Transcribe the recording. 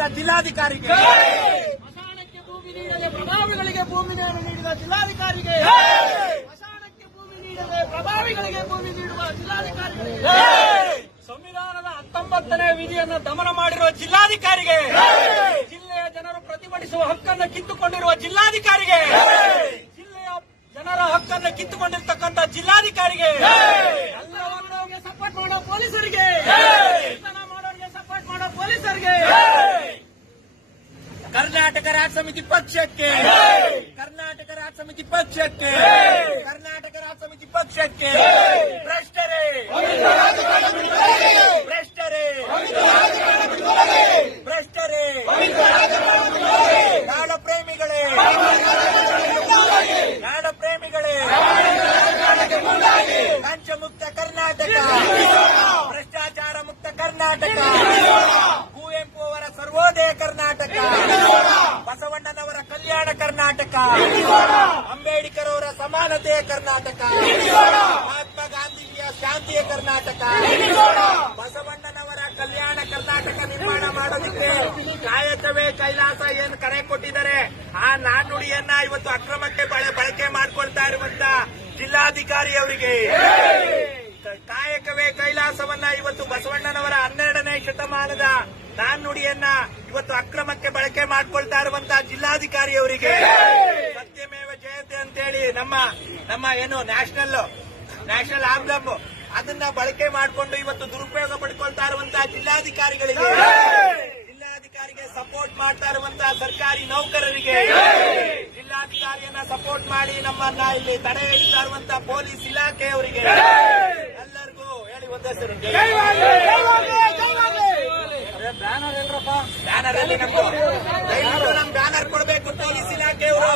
ನೀಡಿದಂತ ಜಿಲ್ಲಾಧಿಕಾರಿಗೆ, ಸ್ಮಶಾನಕ್ಕೆ ಭೂಮಿ ನೀಡದೆ ಪ್ರಭಾವಿಗಳಿಗೆ ಭೂಮಿ ನೀಡಿದ ಜಿಲ್ಲಾಧಿಕಾರಿಗೆ, ಸ್ಮಶಾನಕ್ಕೆ ಭೂಮಿ ನೀಡದೆ ಪ್ರಭಾವಿಗಳಿಗೆ ಭೂಮಿ ನೀಡುವ ಜಿಲ್ಲಾಧಿಕಾರಿಗೆ, ಸಂವಿಧಾನದ 19ನೇ ವಿಧಿಯನ್ನು ದಮನ ಮಾಡಿರುವ ಜಿಲ್ಲಾಧಿಕಾರಿಗೆ, ಜಿಲ್ಲೆಯ ಜನರು ಪ್ರತಿಭಟಿಸುವ ಹಕ್ಕನ್ನು ಕಿತ್ತುಕೊಂಡಿರುವ ಜಿಲ್ಲಾಧಿಕಾರಿಗೆ, ಜಿಲ್ಲೆಯ ಜನರ ಹಕ್ಕನ್ನು ಕಿತ್ತುಕೊಂಡಿರ್ತಕ್ಕಂಥ ಜಿಲ್ಲಾಧಿಕಾರಿಗೆ, ಎಲ್ಲವನ್ನವರಿಗೆ ಸಪೋರ್ಟ್ ಮಾಡೋ ಪೊಲೀಸರಿಗೆ, ಮಾಡೋರಿಗೆ ಸಪೋರ್ಟ್ ಮಾಡೋ ಪೊಲೀಸರಿಗೆ, ಕರ್ನಾಟಕ ರಾಜ್ಯ ಸಮಿತಿ ಪಕ್ಷಕ್ಕೆ, ಕರ್ನಾಟಕ ರಾಜ್ಯ ಸಮಿತಿ ಪಕ್ಷಕ್ಕೆ, ಕರ್ನಾಟಕ ರಾಜ್ಯ ಸಮಿತಿ ಪಕ್ಷಕ್ಕೆ, ಭ್ರಷ್ಟರೇ ಭ್ರಷ್ಟರೇ ಭ್ರಷ್ಟರೇ, ನಾಡ ಪ್ರೇಮಿಗಳೇ, ನಾಡ ಪ್ರೇಮಿಗಳೇ, ಲಂಚ ಮುಕ್ತ ಕರ್ನಾಟಕ, ಭ್ರಷ್ಟಾಚಾರ ಮುಕ್ತ ಕರ್ನಾಟಕ, ಕುವೆಂಪು ಅವರ ಸರ್ವೋದಯ ಕರ್ನಾಟಕ, ಬಸವಣ್ಣನವರ ಕಲ್ಯಾಣ ಕರ್ನಾಟಕ, ಅಂಬೇಡ್ಕರ್ ಅವರ ಸಮಾನತೆಯ ಕರ್ನಾಟಕ, ಮಹಾತ್ಮ ಗಾಂಧೀಜಿಯ ಶಾಂತಿಯ ಕರ್ನಾಟಕ, ಬಸವಣ್ಣನವರ ಕಲ್ಯಾಣ ಕರ್ನಾಟಕ ನಿರ್ಮಾಣ ಮಾಡೋದಕ್ಕೆ ಕಾಯಕವೇ ಕೈಲಾಸ ಏನು ಕರೆ ಕೊಟ್ಟಿದ್ದಾರೆ. ಆ ನಾಣ್ಣುಡಿಯನ್ನ ಇವತ್ತು ಅಕ್ರಮಕ್ಕೆ ಬಳಕೆ ಮಾಡಿಕೊಳ್ತಾ ಇರುವಂತ ಜಿಲ್ಲಾಧಿಕಾರಿ ಅವರಿಗೆ, ಕಾಯಕವೇ ಕೈಲಾಸವನ್ನ ಇವತ್ತು ಬಸವಣ್ಣನವರ 12ನೇ ಶತಮಾನದ ನಾಣ್ಣುಡಿಯನ್ನ ಇವತ್ತು ಅಕ್ರಮಕ್ಕೆ ಬಳಕೆ ಮಾಡಿಕೊಳ್ತಾ ಇರುವಂತಹ ಜಿಲ್ಲಾಧಿಕಾರಿ ಅವರಿಗೆ, ಸತ್ಯಮೇವ ಜಯತೆ ಅಂತೇಳಿ ನಮ್ಮ ಏನು ನ್ಯಾಷನಲ್ ಆಂಬ್ಲಮ್ ಅದನ್ನ ಬಳಕೆ ಮಾಡಿಕೊಂಡು ಇವತ್ತು ದುರುಪಯೋಗ ಪಡ್ಕೊಳ್ತಾ ಇರುವಂತಹ ಜಿಲ್ಲಾಧಿಕಾರಿಗಳಿಗೆ, ಜಿಲ್ಲಾಧಿಕಾರಿಗೆ ಸಪೋರ್ಟ್ ಮಾಡ್ತಾ ಇರುವಂತಹ ಸರ್ಕಾರಿ ನೌಕರರಿಗೆ, ಜಿಲ್ಲಾಧಿಕಾರಿಯನ್ನ ಸಪೋರ್ಟ್ ಮಾಡಿ ನಮ್ಮನ್ನ ಇಲ್ಲಿ ತಡೆ ಹಿಡಿತಾ ಇರುವಂತಹ ಪೊಲೀಸ್ ಇಲಾಖೆಯವರಿಗೆ ಎಲ್ಲರಿಗೂ ಹೇಳಿ ಒಂದೆಸರು ಬ್ಯಾನರ್ ಅಲ್ಲಿ ನಮ್ದು ಬ್ಯಾನರ್ ಕೊಡಬೇಕು ಪೊಲೀಸ್ ಇಲಾಖೆಯವರು.